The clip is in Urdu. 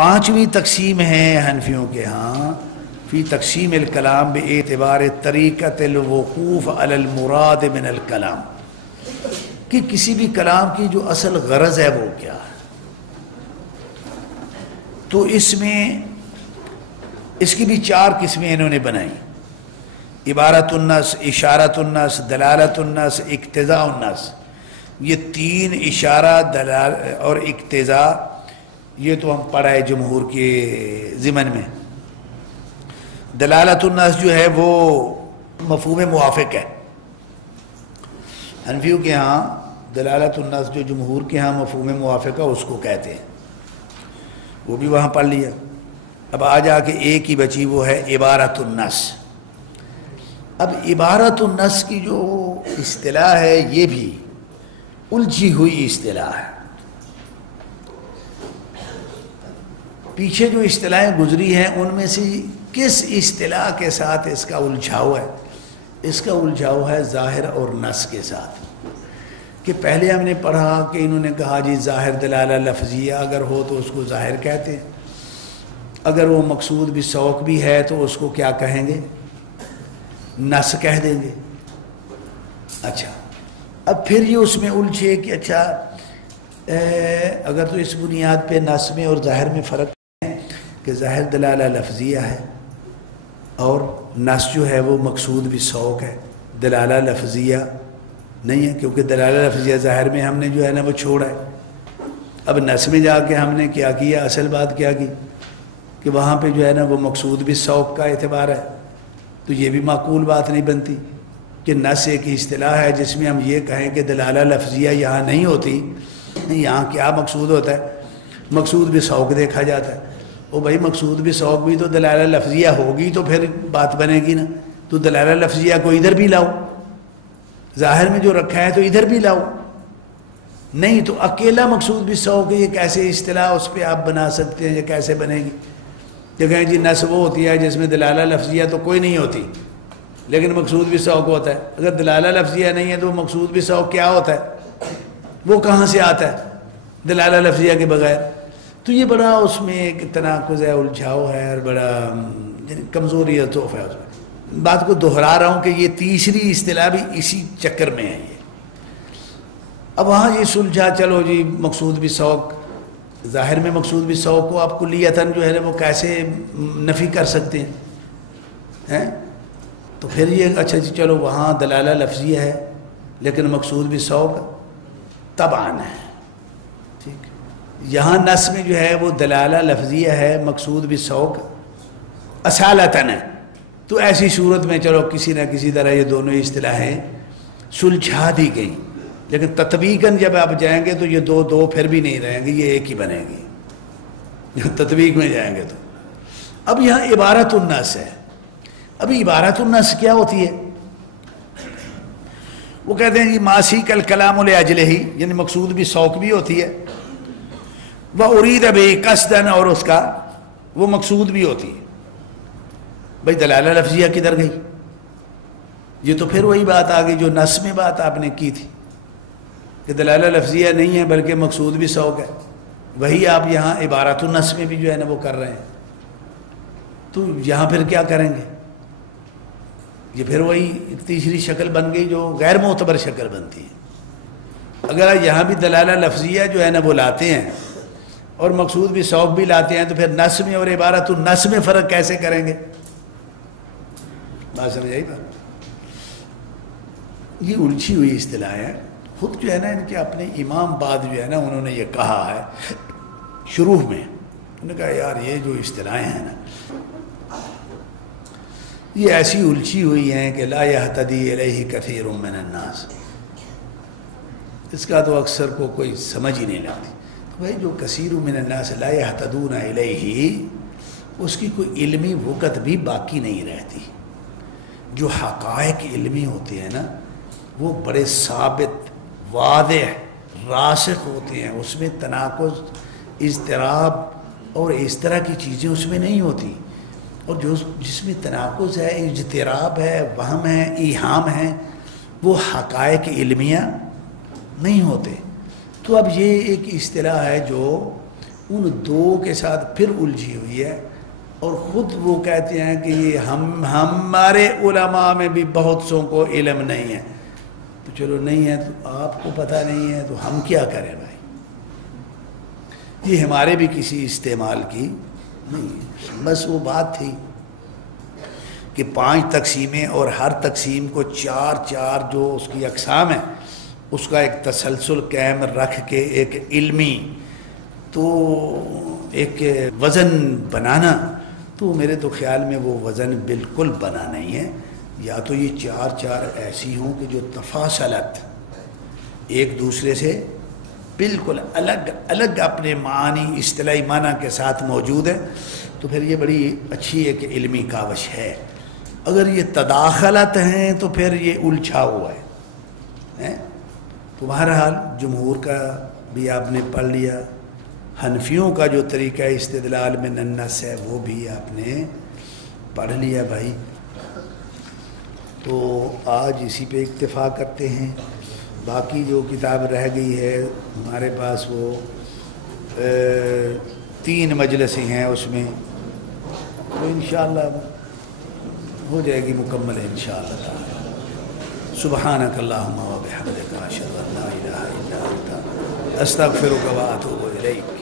پانچویں تقسیم ہے حنفیوں کے ہاں فی تقسیم الکلام باعتبار طریقۃ الوقوف علی المراد من الکلام، کہ کسی بھی کلام کی جو اصل غرض ہے وہ کیا ہے۔ تو اس میں اس کی بھی چار قسمیں انہوں نے بنائی: عبارت النص، اشارت النص، دلالت النص، اقتضاء النص۔ یہ تین اشارہ، دلال اور اقتضاء، یہ تو ہم پڑھا ہے جمہور کے ضمن میں۔ دلالت النص جو ہے وہ مفہوم موافق ہے حنفیوں کے ہاں، دلالت النص جو جمہور کے ہاں مفہوم موافق ہے اس کو کہتے ہیں، وہ بھی وہاں پڑھ لیا۔ اب آ جا کے ایک ہی بچی، وہ ہے عبارت النص۔ اب عبارت النص کی جو اصطلاح ہے یہ بھی الجھی ہوئی اصطلاح ہے۔ پیچھے جو اصطلاحیں گزری ہیں ان میں سے کس اصطلاح کے ساتھ اس کا الجھاؤ ہے؟ اس کا الجھاؤ ہے ظاہر اور نص کے ساتھ۔ کہ پہلے ہم نے پڑھا کہ انہوں نے کہا جی ظاہر دلالہ لفظیہ اگر ہو تو اس کو ظاہر کہتے ہیں، اگر وہ مقصود بھی سوق بھی ہے تو اس کو کیا کہیں گے؟ نص کہہ دیں گے۔ اچھا، اب پھر یہ اس میں الجھے کہ اچھا اگر تو اس بنیاد پہ نص میں اور ظاہر میں فرق ہے کہ ظاہر دلالہ لفظیہ ہے اور نص جو ہے وہ مقصود بھی سوق ہے، دلالہ لفظیہ نہیں ہے، کیونکہ دلالہ لفظیہ ظاہر میں ہم نے جو ہے نا وہ چھوڑا ہے۔ اب نص میں جا کے ہم نے کیا کیا؟ اصل بات کیا کی کہ وہاں پہ جو ہے نا وہ مقصود بھی سوق کا اعتبار ہے، تو یہ بھی معقول بات نہیں بنتی کہ نص ایک اصطلاح ہے جس میں ہم یہ کہیں کہ دلالہ لفظیہ یہاں نہیں ہوتی، یہاں کیا مقصود ہوتا ہے؟ مقصود بھی سوق دیکھا جاتا ہے۔ او بھائی مقصود بھی سوق بھی تو دلالہ لفظیہ ہوگی تو پھر بات بنے گی نا، تو دلالہ لفظیہ کو ادھر بھی لاؤ، ظاہر میں جو رکھا ہے تو ادھر بھی لاؤ، نہیں تو اکیلا مقصود بھی سوق ہے، یہ کیسے اصطلاح اس پہ آپ بنا سکتے ہیں؟ یہ کیسے بنے گی؟ کہ کہیں جی نص وہ ہوتی ہے جس میں دلالہ لفظیہ تو کوئی نہیں ہوتی لیکن مقصود بھی سوق ہوتا ہے۔ اگر دلالہ لفظیہ نہیں ہے تو مقصود بھی سوق کیا ہوتا ہے؟ وہ کہاں سے آتا ہے دلالہ لفظیہ کے بغیر؟ تو یہ بڑا اس میں ایک تناقض ہے، الجھاؤ ہے، اور بڑا کمزوری ہے، ضعف ہے اس میں۔ بات کو دہرا رہا ہوں کہ یہ تیسری اصطلاح بھی اسی چکر میں ہے یہ۔ اب وہاں یہ سلجھا، چلو جی مقصود بھی سوق، ظاہر میں مقصود بھی سوق کو آپ کلیتاً جو ہے نا وہ کیسے نفی کر سکتے ہیں؟ تو پھر یہ اچھا جی چلو وہاں دلالہ لفظیہ ہے لیکن مقصود بھی سوق طبعاً ہے، ٹھیک۔ یہاں نص میں جو ہے وہ دلالہ لفظیہ ہے، مقصود بھی سوق اصالتاً ہے، تو ایسی صورت میں چلو کسی نہ کسی طرح یہ دونوں اصطلاحیں سلجھا دی گئیں، لیکن تطبیقاً جب آپ جائیں گے تو یہ دو پھر بھی نہیں رہیں گے، یہ ایک ہی بنے گی تطبیق میں جائیں گے تو۔ اب یہاں عبارت النص ہے۔ ابھی عبارت النص کیا ہوتی ہے؟ وہ کہتے ہیں جی ماسی کل کلام لاجلہ ہی، یعنی مقصود بھی سوق بھی ہوتی ہے، وہ ارید بہ قصدن، اور اس کا وہ مقصود بھی ہوتی ہے۔ بھائی دلالہ لفظیہ کدھر گئی؟ یہ تو پھر وہی بات آ گئی جو نص میں بات آپ نے کی تھی کہ دلالہ لفظیہ نہیں ہے بلکہ مقصود بھی سوق ہے، وہی آپ یہاں عبارت النص میں بھی جو ہے نا وہ کر رہے ہیں۔ تو یہاں پھر کیا کریں گے؟ یہ پھر وہی ایک تیسری شکل بن گئی جو غیر معتبر شکل بنتی ہے۔ اگر یہاں بھی دلالہ لفظیہ جو ہے نا وہ لاتے ہیں اور مقصود بھی سوق بھی لاتے ہیں تو پھر نص میں اور عبارت النص میں فرق کیسے کریں گے؟ بات سمجھ آئی بات؟ یہ الجھی ہوئی اصطلاح ہے۔ خود جو ہے نا ان کے اپنے امام بعد جو ہے نا انہوں نے یہ کہا ہے شروع میں، انہوں نے کہا یار یہ جو اصطلاحیں ہیں نا یہ ایسی الجھی ہوئی ہیں کہ لا یہتدی الیہ کثیر من الناس، اس کا تو اکثر کو کوئی سمجھ ہی نہیں لگتی۔ تو بھائی جو کثیر من الناس لا یہتدون الیہ، اس کی کوئی علمی وقت بھی باقی نہیں رہتی۔ جو حقائق علمی ہوتے ہیں نا وہ بڑے ثابت، واضح، راسخ ہوتے ہیں، اس میں تناقض، اضطراب اور اس طرح کی چیزیں اس میں نہیں ہوتی، اور جو جس میں تناقض ہے، اضطراب ہے، وہم ہے، ایہام ہے، وہ حقائق علمیہ نہیں ہوتے۔ تو اب یہ ایک اصطلاح ہے جو ان دو کے ساتھ پھر الجھی ہوئی ہے، اور خود وہ کہتے ہیں کہ یہ ہمارے علماء میں بھی بہت سوں کو علم نہیں ہے۔ تو چلو نہیں ہے تو آپ کو پتہ نہیں ہے تو ہم کیا کریں بھائی؟ یہ ہمارے بھی کسی استعمال کی نہیں، بس وہ بات تھی کہ 5 تقسیمیں اور ہر تقسیم کو 4 جو اس کی اقسام ہیں اس کا ایک تسلسل قائم رکھ کے ایک علمی تو ایک وزن بنانا، تو میرے تو خیال میں وہ وزن بالکل بنا نہیں ہے۔ یا تو یہ 4 ایسی ہوں کہ جو تفاصلت ایک دوسرے سے بالکل الگ اپنے معنی اصطلاحی معنی کے ساتھ موجود ہے، تو پھر یہ بڑی اچھی ایک علمی کاوش ہے۔ اگر یہ تداخلت ہیں تو پھر یہ الجھا ہوا ہے۔ تو بہرحال جمہور کا بھی آپ نے پڑھ لیا، حنفیوں کا جو طریقہ استدلال میں النص ہے وہ بھی آپ نے پڑھ لیا بھائی۔ تو آج اسی پہ اکتفا کرتے ہیں، باقی جو کتاب رہ گئی ہے ہمارے پاس وہ 3 مجلسیں ہیں، اس میں تو انشاءاللہ ہو جائے گی مکمل انشاءاللہ تعالی۔ سبحانک اللہم و بحمدک اشہد ان لا الہ الا انت استغفرک و اتوب الیک۔